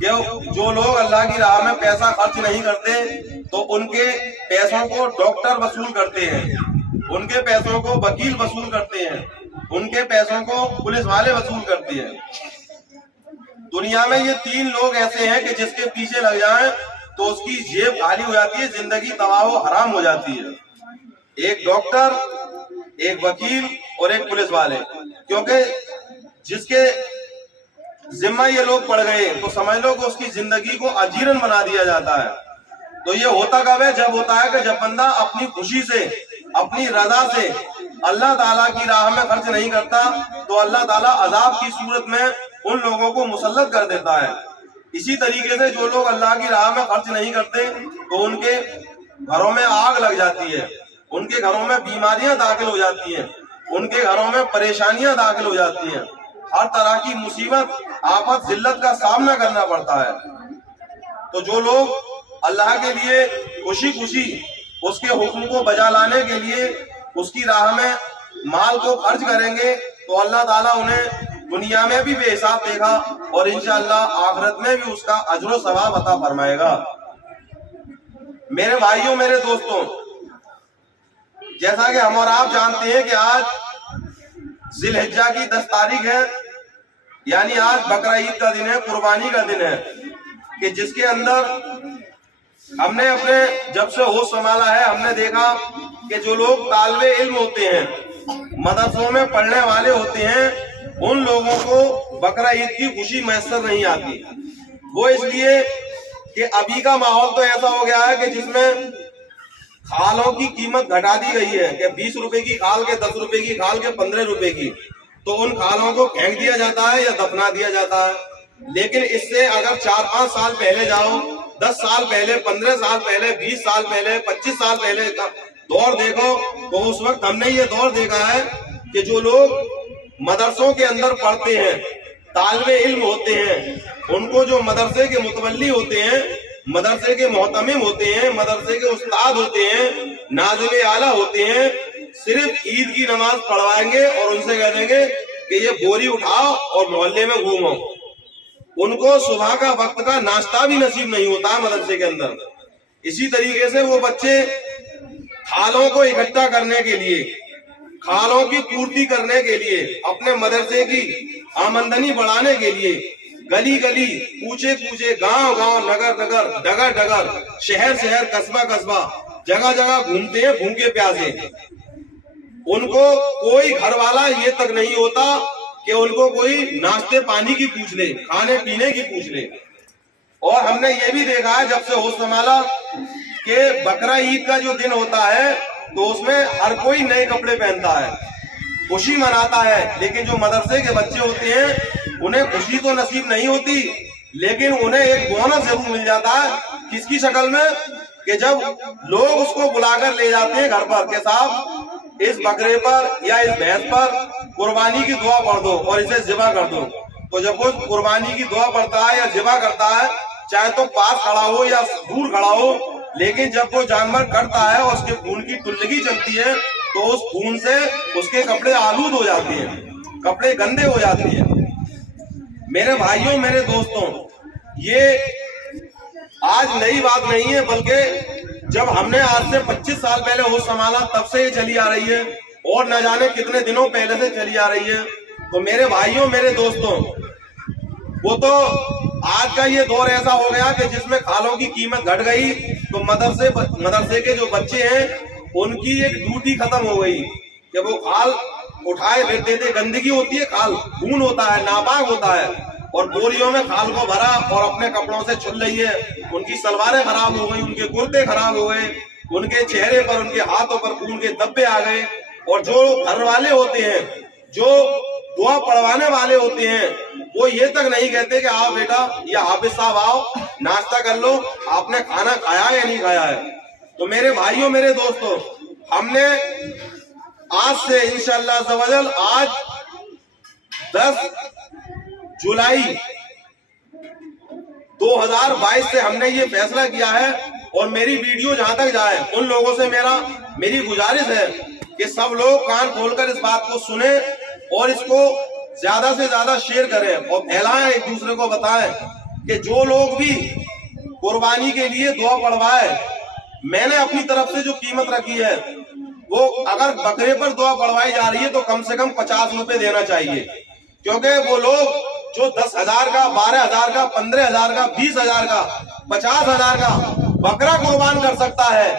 کہ جو لوگ اللہ کی راہ میں پیسہ خرچ نہیں کرتے تو ان کے پیسوں کو ڈاکٹر وصول کرتے ہیں، ان کے پیسوں کو وکیل وصول کرتے ہیں، ان کے پیسوں کو پولیس والے وصول کرتے ہیں۔ دنیا میں یہ 3 لوگ ایسے ہیں کہ جس کے پیچھے لگ جائیں تو اس کی جیب خالی ہو جاتی ہے، زندگی تباہ و حرام ہو جاتی ہے۔ ایک ڈاکٹر، ایک وکیل اور ایک پولیس والے، کیونکہ جس کے ذمہ یہ لوگ پڑ گئے تو سمجھ لو کہ اس کی زندگی کو اجیرن بنا دیا جاتا ہے۔ تو یہ ہوتا کب ہے؟ جب ہوتا ہے کہ جب بندہ اپنی خوشی سے، اپنی رضا سے اللہ تعالیٰ کی راہ میں خرچ نہیں کرتا تو اللہ تعالیٰ عذاب کی صورت میں ان لوگوں کو مسلط کر دیتا ہے۔ اسی طریقے سے جو لوگ اللہ کی راہ میں خرچ نہیں کرتے تو ان کے گھروں میں آگ لگ جاتی ہے، ان کے گھروں میں بیماریاں داخل ہو جاتی ہیں، ان کے گھروں میں پریشانیاں داخل ہو جاتی ہیں، ہر طرح کی مصیبت، آفت، ذلت کا سامنا کرنا پڑتا ہے۔ تو جو لوگ اللہ کے لیے خوشی خوشی اس کے حکم کو بجا لانے کے لیے اس کی راہ میں مال کو خرچ کریں گے تو اللہ تعالیٰ انہیں دنیا میں بھی بے حساب دے گا اور انشاءاللہ آخرت میں بھی اس کا اجر و ثواب عطا فرمائے گا۔ میرے بھائیوں، میرے دوستوں، جیسا کہ ہم اور آپ جانتے ہیں کہ آج ذی الحجہ کی 10 تاریخ ہے، یعنی آج بقرہ عید کا دن ہے، قربانی کا دن ہے، کہ جس کے اندر ہم نے اپنے جب سے ہوش سنبھالا ہے ہم نے دیکھا کہ جو لوگ طالب علم ہوتے ہیں، مدرسوں میں پڑھنے والے ہوتے ہیں، ان لوگوں کو بقرہ عید کی خوشی میسر نہیں آتی۔ وہ اس لیے کہ ابھی کا ماحول تو ایسا ہو گیا ہے کہ جس میں کھالوں کی قیمت گھٹا دی گئی ہے کہ 20 روپے کی کھال کے 10 روپے کی کھال کے 15 روپے کی، تو ان کھالوں کو پھینک دیا جاتا ہے یا دفنا دیا جاتا ہے۔ لیکن اس سے اگر 4-5 سال پہلے جاؤ، 10 سال پہلے، 15 سال پہلے، 20 سال پہلے، 25 سال پہلے کا دور دیکھو تو اس وقت ہم نے یہ دور دیکھا ہے کہ جو لوگ مدرسوں کے اندر پڑھتے ہیں، طالب علم ہوتے ہیں، ان کو جو مدرسے کے متولی ہوتے ہیں، مدرسے کے محتمم ہوتے ہیں، مدرسے کے استاد ہوتے ہیں، ناظم اعلیٰ ہوتے ہیں، صرف عید کی نماز پڑھوائیں گے اور ان سے کہہ دیں گے کہ یہ بوری اٹھاؤ اور محلے میں گھومو۔ ان کو صبح کا وقت کا ناشتہ بھی نصیب نہیں ہوتا ہے مدرسے کے اندر۔ اسی طریقے سے وہ بچے کھالوں کو اکٹھا کرنے کے لیے، کھالوں کی پورتی کرنے کے لیے، اپنے مدرسے کی آمدنی بڑھانے کے لیے گلی گلی، کوچے کوچے، گاؤں گاؤں، نگر نگر، ڈگر ڈگر، شہر شہر، قصبہ قصبہ، جگہ جگہ گھومتے ہیں بھوکے پیاسے۔ ان کو کوئی گھر والا یہ تک نہیں ہوتا کہ ان کو کوئی ناشتے پانی کی پوچھ لے، کھانے پینے کی پوچھ لے۔ اور ہم نے یہ بھی دیکھا ہے جب سے ہوش سنبھالا کہ بقرہ عید کا جو دن ہوتا ہے تو اس میں ہر کوئی نئے کپڑے پہنتا ہے، خوشی مناتا ہے، لیکن جو مدرسے کے بچے ہوتے ہیں انہیں خوشی تو نصیب نہیں ہوتی، لیکن انہیں ایک بونس ضرور مل جاتا ہے۔ کس کی شکل میں؟ کہ جب لوگ اس کو بلا کر لے جاتے ہیں گھر پر کہ صاحب اس بکرے پر یا اس بھینس پر قربانی کی دعا پڑھ دو اور اسے ذبح کر دو۔ تو جب وہ قربانی کی دعا پڑھتا ہے یا ذبح کرتا ہے، چاہے تو پاس کھڑا ہو یا دور کھڑا ہو، لیکن جب وہ جانور کٹتا ہے اور اس کے خون کی ٹلگی چلتی ہے تو اس خون سے اس کے کپڑے آلود ہو جاتے ہیں، کپڑے گندے ہو جاتے ہیں۔ میرے بھائیوں، میرے دوستوں، یہ آج نئی بات نہیں ہے، بلکہ جب ہم نے آج سے 25 سال پہلے ہوش سنبھالا تب سے یہ چلی آ رہی ہے اور نہ جانے کتنے دنوں پہلے سے چلی آ رہی ہے۔ تو میرے بھائیوں، میرے دوستوں، وہ تو آج کا یہ دور ایسا ہو گیا کہ جس میں کھالوں کی قیمت گھٹ گئی تو مدرسے کے جو بچے ہیں ان کی ایک ڈیوٹی ختم ہو گئی کہ وہ کھال اٹھائے پھرتے تھے۔ گندگی ہوتی ہے، کھال خون ہوتا ہے، ناپاک ہوتا ہے، اور بوریوں میں کھال کو بھرا اور اپنے کپڑوں سے چھل رہی ہے۔ ان کی سلواریں خراب ہو گئی، ان کے کرتے خراب ہو گئے، ان کے چہرے پر، ان کے ہاتھوں پر خون کے دھبے آ گئے۔ اور جو گھر والے ہوتے ہیں، جو دعا پڑھوانے والے ہوتے ہیں، وہ یہ تک نہیں کہتے کہ آؤ بیٹا یا حافظ صاحب آؤ ناشتہ کر لو، آپ نے کھانا کھایا یا نہیں کھایا ہے۔ تو میرے بھائیوں، میرے دوستوں، ہم نے آج سے انشاءاللہ عز و جل آج 10 جولائی 2022 سے ہم نے یہ فیصلہ کیا ہے، اور میری ویڈیو جہاں تک جائے ان لوگوں سے میری گزارش ہے کہ سب لوگ کان کھول کر اس بات کو سنیں اور اس کو زیادہ سے زیادہ شیئر کریں اور پھیلائیں، ایک دوسرے کو بتائیں کہ جو لوگ بھی قربانی کے لیے دعا پڑھوائے، میں نے اپنی طرف سے جو قیمت رکھی ہے وہ اگر بکرے پر دعا پڑھوائی جا رہی ہے تو کم سے کم 50 روپے دینا چاہیے، کیونکہ وہ لوگ جو 10,000 کا، 12,000 کا، 15,000 کا، 20,000 کا، 50,000 کا بکرا قربان کر سکتا ہے،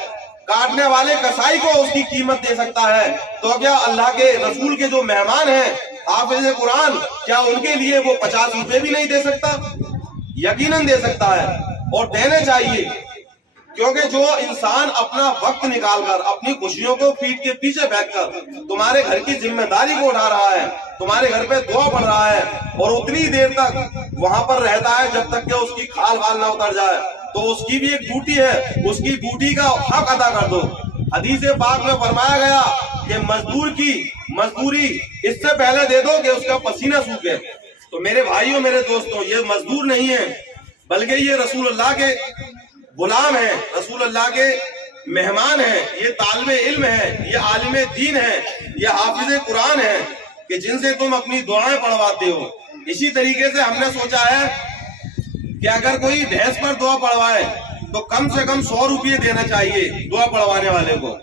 کاٹنے والے کسائی کو اس کی قیمت دے سکتا ہے، تو کیا اللہ کے رسول کے جو مہمان ہیں حافظ قرآن، کیا ان کے لیے وہ 50 روپے بھی نہیں دے سکتا؟ یقیناً دے سکتا ہے، اور دینے چاہیے، کیونکہ جو انسان اپنا وقت نکال کر، اپنی خوشیوں کو پیٹ کے پیچھے بیٹھ کر تمہارے گھر کی ذمہ داری کو اٹھا رہا ہے، تمہارے گھر پہ دعا پڑھ رہا ہے، اور اتنی دیر تک وہاں پر رہتا ہے جب تک کہ اس کی کھال وال نہ اتر جائے، تو اس کی بھی ایک ڈیوٹی ہے، اس کی ڈیوٹی کا حق ادا کر دو۔ حدیث پاک میں فرمایا گیا کہ مزدور کی مزدوری اس سے پہلے دے دو کہ اس کا پسینہ سوکھے۔ تو میرے بھائیوں، میرے دوستوں، یہ مزدور نہیں ہے، بلکہ یہ رسول اللہ کے غلام ہیں، رسول اللہ کے مہمان ہیں، یہ طالب علم ہیں، یہ عالم دین ہیں، یہ حافظ قرآن ہیں کہ جن سے تم اپنی دعائیں پڑھواتے ہو۔ اسی طریقے سے ہم نے سوچا ہے کہ اگر کوئی بھینس پر دعا پڑھوائے تو کم سے کم 100 روپے دینا چاہیے دعا پڑھوانے والے کو۔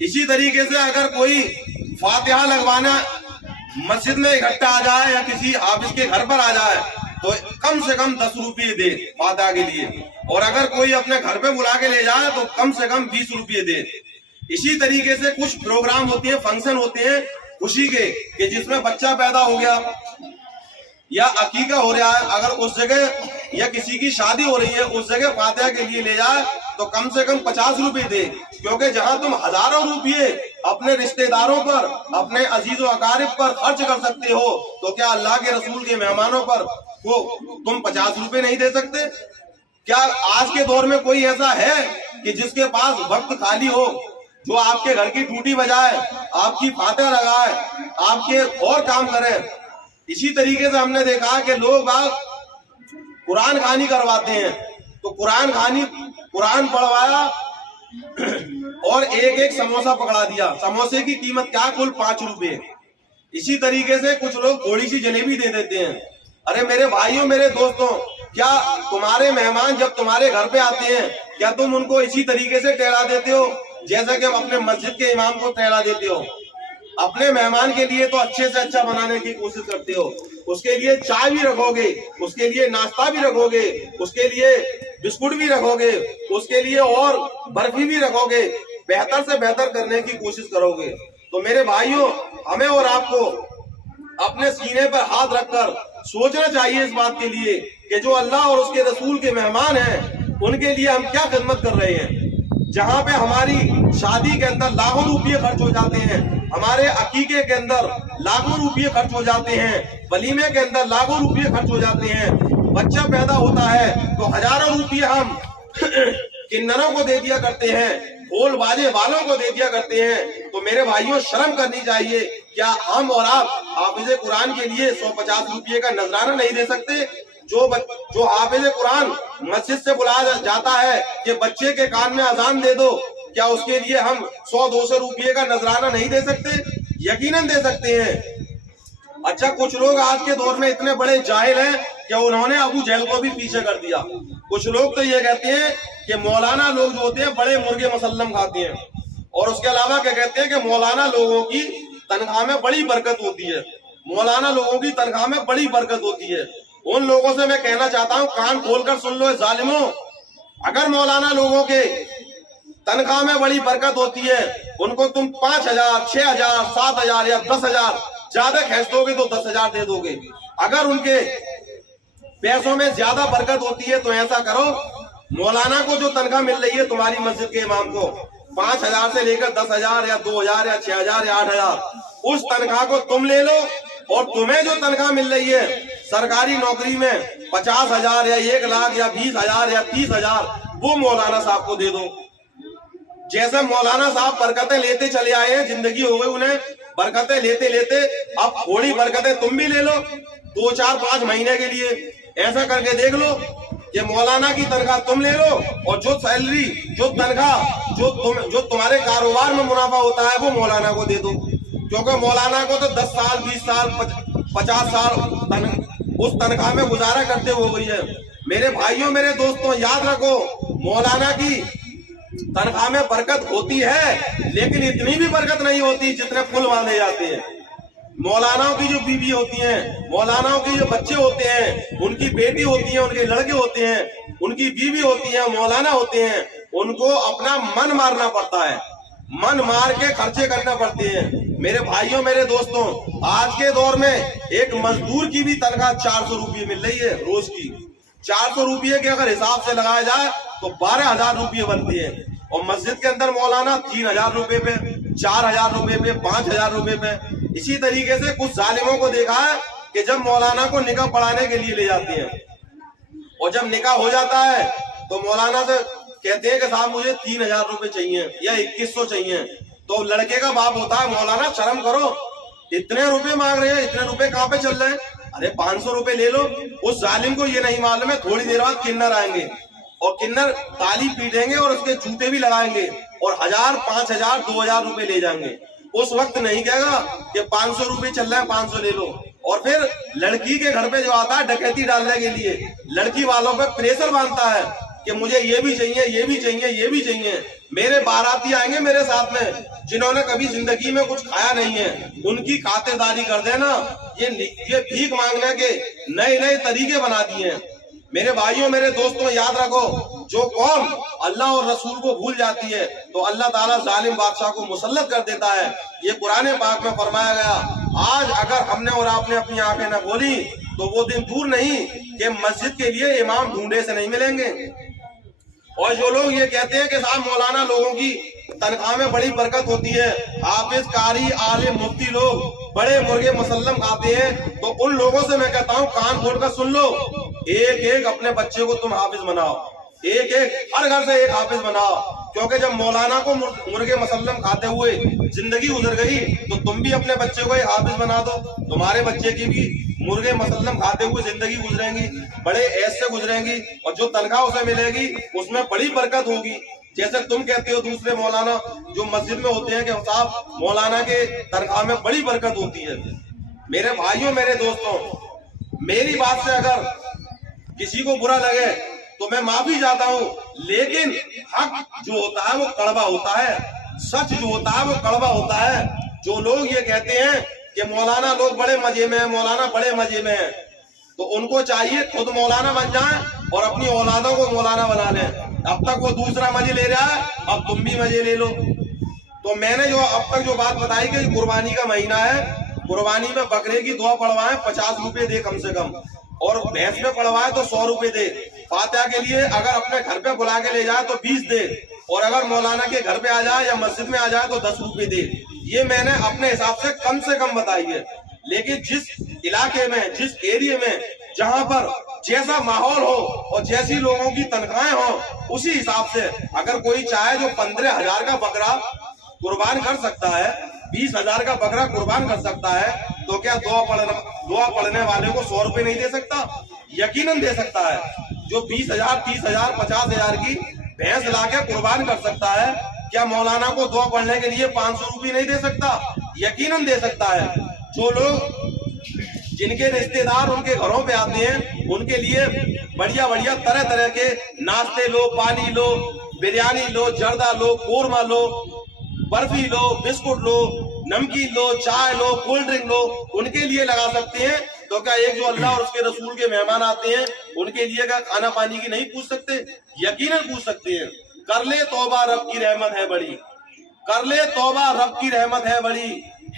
اسی طریقے سے اگر کوئی فاتحہ لگوانا مسجد میں اکٹھا آ جائے یا کسی حافظ کے گھر پر آ جائے تو کم سے کم 10 روپے دے فاتحہ کے لیے، اور اگر کوئی اپنے گھر پہ بلا کے لے جائے تو کم سے کم 20 روپے دے۔ اسی طریقے سے کچھ پروگرام ہوتے ہیں، فنکشن ہوتے ہیں خوشی کے، کہ جس میں بچہ پیدا ہو گیا یا عقیقہ ہو رہا ہے، اگر اس جگہ یا کسی کی شادی ہو رہی ہے اس جگہ فاتحہ کے لیے لے جائے تو کم سے کم 50 روپے دے، کیونکہ جہاں تم ہزاروں روپے اپنے رشتہ داروں پر، اپنے عزیز و اقارب پر خرچ کر سکتے ہو، تو کیا اللہ کے رسول کے مہمانوں پر وہ تم 50 روپے نہیں دے سکتے؟ کیا آج کے دور میں کوئی ایسا ہے کہ جس کے پاس وقت خالی ہو، جو آپ کے گھر کی ٹوٹی بجائے، آپ کی فاتحہ لگائے، آپ کے اور کام کرے؟ اسی طریقے سے ہم نے دیکھا کہ لوگ قرآن خوانی کرواتے ہیں، تو قرآن پڑھوایا اور ایک سموسہ پکڑا دیا، سموسے کی قیمت کیا؟ کل 5 روپے۔ اسی طریقے سے کچھ لوگ تھوڑی سی جلیبی دے دیتے ہیں۔ ارے میرے بھائیوں، میرے دوستوں، کیا تمہارے مہمان جب تمہارے گھر پہ آتے ہیں کیا تم ان کو اسی طریقے سے ٹہلا دیتے ہو جیسا کہ اپنے مسجد کے امام کو ٹہلا دیتے ہو؟ اپنے مہمان کے لیے تو اچھے سے اچھا بنانے کی کوشش کرتے ہو، اس کے لیے چائے بھی رکھو گے، اس کے لیے ناشتہ بھی رکھو گے، اس کے لیے بسکٹ بھی رکھو گے، اس کے لیے اور برفی بھی رکھو گے، بہتر سے بہتر کرنے کی کوشش کرو گے۔ تو میرے بھائیوں، ہمیں اور آپ کو اپنے سینے پر ہاتھ رکھ کر سوچنا چاہیے اس بات کے لیے کہ جو اللہ اور اس کے رسول کے مہمان ہیں ان کے لیے ہم کیا خدمت کر رہے ہیں۔ جہاں پہ ہماری شادی کے اندر لاکھوں روپے خرچ ہو جاتے ہیں، ہمارے عقیقے کے اندر لاکھوں روپے خرچ ہو جاتے ہیں، ولیمے کے اندر لاکھوں روپے خرچ ہو جاتے ہیں، بچہ پیدا ہوتا ہے تو ہزاروں روپے ہم کنروں کو دے دیا کرتے ہیں، ڈھول باجے والوں کو دے دیا کرتے ہیں۔ تو میرے بھائیوں، شرم کرنی چاہیے۔ کیا ہم اور آپ حافظ قرآن کے لیے 150 روپے کا نذرانہ نہیں دے سکتے؟ جو حافظ قرآن مسجد سے بلایا جاتا ہے کہ بچے کے کان میں اذان دے دو، کیا اس کے لیے ہم 100-200 روپے کا نذرانہ نہیں دے سکتے؟ یقیناً دے سکتے ہیں۔ اچھا، کچھ لوگ آج کے دور میں اتنے بڑے جاہل ہیں کہ انہوں نے ابو جہل کو بھی پیچھے کر دیا۔ کچھ لوگ تو یہ کہتے ہیں کہ مولانا لوگ جو ہوتے ہیں بڑے مرغے مسلم کھاتے ہیں، اور اس کے علاوہ کیا کہتے ہیں کہ مولانا لوگوں کی تنخواہ میں بڑی برکت ہوتی ہے، مولانا لوگوں کی تنخواہ میں بڑی برکت ہوتی ہے۔ ان لوگوں سے میں کہنا چاہتا ہوں، کان کھول کر سن لو ظالموں، اگر مولانا لوگوں کے تنخواہ میں بڑی برکت ہوتی ہے، ان کو تم 5,000، 6,000، 7,000 یا 10,000 زیادہ کھینچ دو گے تو 10,000 دے دو گے۔ اگر ان کے پیسوں میں زیادہ برکت ہوتی ہے تو ایسا کرو، مولانا کو جو تنخواہ مل رہی ہے تمہاری مسجد کے امام کو 5,000 سے لے کر 10,000 یا 2,000 یا 6,000 یا 8,000، اس تنخواہ کو تم لے لو، اور تمہیں جو تنخواہ مل رہی ہے سرکاری نوکری میں 50,000 یا 1 لاکھ یا 20,000 یا 30,000، وہ مولانا صاحب کو دے دو۔ جیسے مولانا صاحب برکتیں لیتے چلے آئے ہیں، زندگی ہو گئی انہیں برکتیں لیتے لیتے، اب تھوڑی برکتیں تم بھی لے لو 2-4-5 مہینے کے لیے۔ ایسا کر کے دیکھ لو کہ مولانا کی تنخواہ تم لے لو، اور جو سیلری، جو تنخواہ، جو تمہارے کاروبار میں منافع ہوتا ہے وہ مولانا کو دے دو، کیونکہ مولانا کو تو 10 سال 20 سال 50 سال اس تنخواہ میں گزارا کرتے ہو گئی ہے۔ میرے بھائیوں میرے دوستوں یاد رکھو، مولانا کی تنخواہ میں برکت ہوتی ہے لیکن اتنی بھی برکت نہیں ہوتی جتنے پھول باندھے جاتے ہیں۔ مولاناؤں کی جو بیوی ہوتی ہیں، مولاناؤں کی جو بچے ہوتے ہیں، ان کی بیٹی ہوتی ہیں، ان کے لڑکے ہوتے ہیں، ان کی بیوی ہوتی ہیں، مولانا ہوتے ہیں، ان کو اپنا من مارنا پڑتا ہے، من مار کے خرچے کرنا پڑتے ہیں۔ میرے بھائیوں میرے دوستوں، آج کے دور میں ایک مزدور کی بھی تنخواہ 400 روپے مل رہی ہے روز کی۔ 400 روپے کے اگر حساب سے لگایا جائے تو 12,000 روپے بنتی ہے، اور مسجد کے اندر مولانا 3,000 روپے پہ، 4,000 روپے پہ، 5,000 روپے پہ۔ اسی طریقے سے کچھ ظالموں کو دیکھا ہے کہ جب مولانا کو نکاح پڑھانے کے لیے لے جاتے ہیں، اور جب نکاح ہو جاتا ہے تو مولانا سے کہتے ہیں کہ صاحب مجھے 3,000 روپے چاہیے یا 2,100 چاہیے، تو لڑکے کا باپ ہوتا ہے، مولانا شرم کرو، اتنے روپے مانگ رہے ہیں، اتنے روپے کہاں پہ چل رہے ہیں، ارے 500 روپے لے لو۔ اس ظالم کو یہ نہیں معلوم ہے تھوڑی دیر بعد کنر آئیں گے، اور کنر تالی پیٹیں گے اور اس کے جوتے بھی لگائیں گے، اور 1,000 5,000 2,000 روپے لے جائیں گے۔ اس وقت نہیں کہے گا کہ 500 روپے چل رہے ہیں 500 لے لو۔ اور پھر لڑکی کے گھر پہ جو آتا ہے ڈکیتی ڈالنے کے لیے، لڑکی والوں پہ پریشر باندھتا ہے کہ مجھے یہ بھی چاہیے، یہ بھی چاہیے، یہ بھی چاہیے۔ میرے باراتی آئیں گے میرے ساتھ میں جنہوں نے کبھی زندگی میں کچھ کھایا نہیں ہے، ان کی خاطرداری کر دینا۔ یہ بھیک مانگنے کے نئے نئے طریقے بنا دیے ہیں۔ میرے بھائیوں میرے دوستوں یاد رکھو، جو قوم اللہ اور رسول کو بھول جاتی ہے تو اللہ تعالیٰ ظالم بادشاہ کو مسلط کر دیتا ہے۔ یہ قرآن پاک میں فرمایا گیا۔ آج اگر ہم نے اور آپ نے اپنی آنکھیں نہ کھولی تو وہ دن دور نہیں کہ مسجد کے لیے امام ڈھونڈے سے نہیں ملیں گے۔ اور جو لوگ یہ کہتے ہیں کہ صاحب مولانا لوگوں کی تنخواہ میں بڑی برکت ہوتی ہے، حافظ قاری عالم مفتی لوگ بڑے مرغے مسلم کھاتے ہیں، تو ان لوگوں سے میں کہتا ہوں کان کھول کر سن لو، ایک ایک اپنے بچے کو تم حافظ بناؤ، ایک ایک ہر گھر سے ایک حافظ بناؤ، کیونکہ جب مولانا کو مرغے مسلم کھاتے ہوئے زندگی گزر گئی تو تم بھی اپنے بچے کو ایک حافظ بنا دو، تمہارے بچے کی بھی مرغے مسلم کھاتے ہوئے زندگی گزریں گی، بڑے عیش سے گزریں گی، اور جو تنخواہ اسے ملے گی اس میں بڑی برکت ہوگی۔ جیسے تم کہتے ہو دوسرے مولانا جو مسجد میں ہوتے ہیں کہ صاحب مولانا کے تنخواہ میں بڑی برکت ہوتی ہے۔ میرے بھائیوں میرے دوستوں، میری بات سے اگر کسی کو برا لگے تو میں معافی چاہتا ہوں، لیکن حق جو ہوتا ہے وہ کڑوا ہوتا ہے، سچ جو ہوتا ہے وہ کڑوا ہوتا ہے۔ جو لوگ یہ کہتے ہیں کہ مولانا لوگ بڑے مزے میں ہیں، مولانا بڑے مزے میں ہیں، تو ان کو چاہیے خود مولانا بن جائیں اور اپنی اولادوں کو مولانا بنا لیں۔ اب تک وہ دوسرا مزے لے رہا ہے، اب تم بھی مزے لے لو۔ تو میں نے جو اب تک جو بات بتائی کہ قربانی کا مہینہ ہے، قربانی میں بکرے کی دعا پڑھوائیں 50 روپے دے کم سے کم، اور بھینس میں پڑھوائے تو 100 روپے دے، فاتحہ کے لیے اگر اپنے گھر پہ بلا کے لے جائے تو 20 دے، اور اگر مولانا کے گھر پہ آ جائے یا مسجد میں آ جائے تو 10 روپے دے۔ یہ میں نے اپنے حساب سے کم بتائی ہے، لیکن جس علاقے میں جس ایریے میں جہاں پر جیسا ماحول ہو اور جیسی لوگوں کی تنخواہیں ہوں اسی حساب سے اگر کوئی چاہے جو 15,000 کا بکرا قربان کر سکتا ہے، 20,000 کا بکرا قربان کر سکتا ہے، تو کیا دعا پڑھنے والے کو 100 روپے نہیں دے سکتا؟ یقیناً دے سکتا ہے۔ جو 20,000 30,000 50,000 کی بھینس لا کے قربان کر سکتا ہے، کیا مولانا کو دعا پڑھنے کے لیے 500 روپے نہیں دے سکتا؟ یقیناً دے سکتا ہے۔ جو لوگ جن کے رشتے دار ان کے گھروں پہ آتے ہیں ان کے لیے بڑھیا بڑھیا طرح طرح کے ناشتے لو، پانی لو، بریانی لو، جردہ لو، قورمہ لو، برفی لو، بسکٹ لو، نمکین لو، چائے لو، کولڈ ڈرنک لو، ان کے لیے لگا سکتے ہیں۔ تو کیا ایک جو اللہ اور اس کے رسول کے مہمان آتے ہیں ان کے لیے کیا کھانا پانی کی نہیں پوچھ سکتے؟ یقیناً پوچھ سکتے ہیں۔ کر لے توبہ رب کی رحمت ہے بڑی، کر لے توبہ رب کی رحمت ہے بڑی،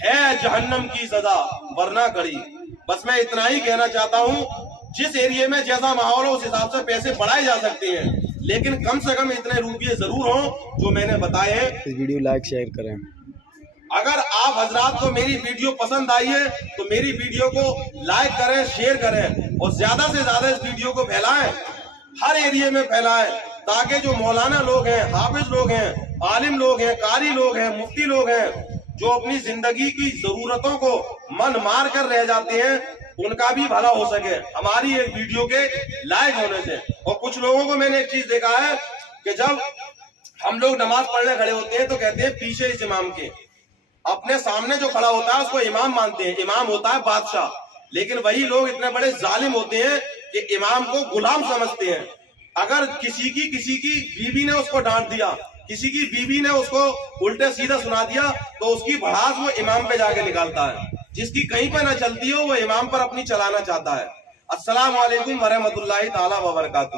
ہے جہنم کی سزا ورنہ کڑی۔ بس میں اتنا ہی کہنا چاہتا ہوں، جس ایریے میں جیسا ماحول ہو اس حساب سے پیسے بڑھائے جا سکتے ہیں، لیکن کم سے کم اتنے روپیے ضرور ہوں جو میں نے بتائے ہیں۔ اس ویڈیو لائک شیئر کریں۔ اگر آپ حضرات کو میری ویڈیو پسند آئی ہے تو میری ویڈیو کو لائک کریں، شیئر کریں، اور زیادہ سے زیادہ اس ویڈیو کو پھیلائیں، ہر ایریے میں پھیلائیں، تاکہ جو مولانا لوگ ہیں، حافظ لوگ ہیں، عالم لوگ ہیں، قاری لوگ ہیں، مفتی لوگ ہیں، جو اپنی زندگی کی ضرورتوں کو من مار کر رہ جاتے ہیں، ان کا بھی بھلا ہو سکے ہماری ایک ویڈیو کے لائک ہونے سے۔ اور کچھ لوگوں کو میں نے ایک چیز دیکھا ہے کہ جب ہم لوگ نماز پڑھنے کھڑے ہوتے ہیں تو کہتے ہیں پیچھے اس امام کے، اپنے سامنے جو کھڑا ہوتا ہے اس کو امام مانتے ہیں، امام ہوتا ہے بادشاہ، لیکن وہی لوگ اتنے بڑے ظالم ہوتے ہیں کہ امام کو غلام سمجھتے ہیں. اگر کسی کی بیوی نے اس کو ڈانٹ دیا, کسی کی بیوی نے اس کو الٹے سیدھا سنا دیا, تو اس کی بھڑاس وہ امام پہ جا کے نکالتا ہے. جس کی کہیں پہ نہ چلتی ہو وہ امام پر اپنی چلانا چاہتا ہے. السلام علیکم ورحمۃ اللہ تعالی وبرکاتہ.